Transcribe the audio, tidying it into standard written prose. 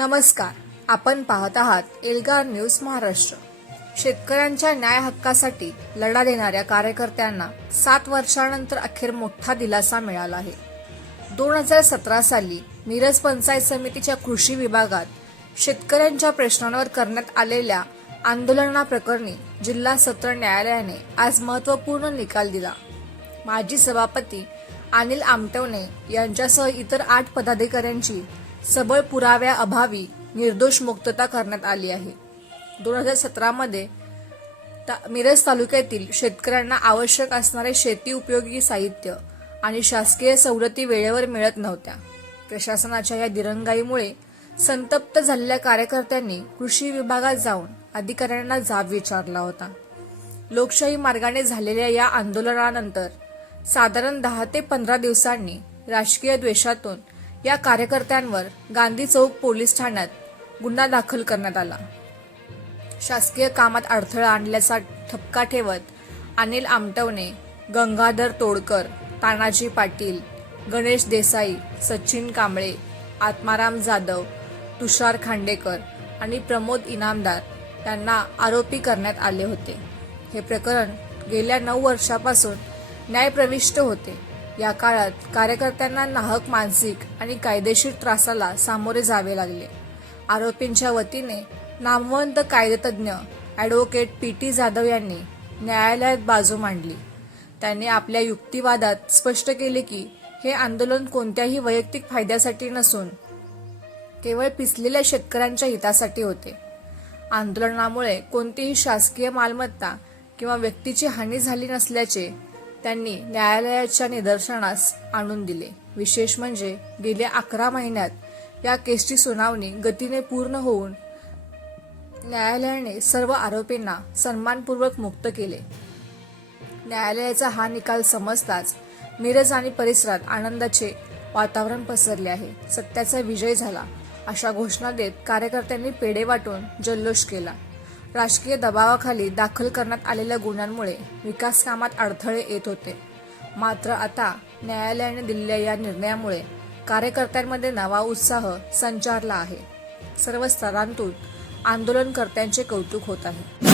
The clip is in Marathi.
नमस्कार, आपण पाहत आहात एल्गार न्यूज महाराष्ट्र। शेतकऱ्यांच्या न्याय हक्कासाठी लढा देणाऱ्या कार्यकर्त्यांना 7 वर्षांनंतर अखेर मोठा दिलासा मिळाला आहे। 2017 साली मिरज पंचायत समितीच्या कृषी विभागात शेतकऱ्यांच्या प्रश्नांवर करण्यात आलेल्या आंदोलनाप्रकरणी जिल्हा सत्र न्यायालयाने आज महत्त्वपूर्ण निकाल दिला। माजी सभापती अनिल आमटवणे यांच्यासह इतर 8 पदाधिकाऱ्यांची सबळ पुराव्याअभावी निर्दोष मुक्तता करण्यात आली आहे। 2017 मध्ये मिरज तालुक्यातील शेतकऱ्यांना आवश्यक असणारे शेती उपयोगी साहित्य आणि शासकीय सवलती वेळेवर मिळत नव्हत्या। प्रशासनाच्या या दिरंगाईमुळे संतप्त झालेल्या कार्यकर्त्यांनी कृषी विभागात जाऊन अधिकाऱ्यांना जाब विचारला होता। लोकशाही मार्गाने झालेल्या या आंदोलनानंतर साधारण 10 ते 15 दिवसांनी राजकीय द्वेषातून या कार्यकर्त्यांवर गांधी चौक पोलीस ठाण्यात गुन्हा दाखल करण्यात आला। शासकीय कामात अडथळा आणल्याचा ठपका ठेवत अनिल आमटवणे, गंगाधर तोडकर, तानाजी पाटील, गणेश देसाई, सचिन कांबळे, आत्माराम जाधव, तुषार खांडेकर आणि प्रमोद इनामदार यांना आरोपी करण्यात आले होते। हे प्रकरण गेल्या 9 वर्षापासून न्यायप्रविष्ट होते। या काळात कार्यकर्त्यांना नाहक मानसिक आणि कायदेशीर त्रासाला सामोरे जावे लागले। आरोपींच्या वतीने नामवंत कायदेतज्ञ ॲडव्होकेट PT जाधव यांनी न्यायालयात बाजू मांडली। त्यांनी आपल्या युक्तिवादात स्पष्ट केले की हे आंदोलन कोणत्याही वैयक्तिक फायद्यासाठी नसून केवळ पिचलेल्या शेतकऱ्यांच्या हितासाठी होते। आंदोलनामुळे कोणतीही शासकीय मालमत्ता किंवा व्यक्तीची हानी झाली नसल्याचे त्यांनी न्यायालयाच्या निदर्शनास आणून दिले। विशेष म्हणजे गेल्या 11 महिन्यात या केसची सुनावणी गतीने पूर्ण होऊन न्यायालयाने सर्व आरोपींना सन्मानपूर्वक मुक्त केले। न्यायालयाचा हा निकाल समजताच मिरज आणि परिसरात आनंदाचे वातावरण पसरले आहे। सत्याचा विजय झाला अशा घोषणा देत कार्यकर्त्यांनी पेढे वाटून जल्लोष केला। राजकीय दबावाखाली दाखल करण्यात आलेल्या गुन्ह्यांमुळे विकास कामात अडथळे येत होते। मात्र आता न्यायालयाने दिलेल्या या निर्णयामुळे कार्यकर्त्यांमध्ये नवा उत्साह संचारला आहे। सर्व स्तरांतून आंदोलनकर्त्यांचे कौतुक होत आहे।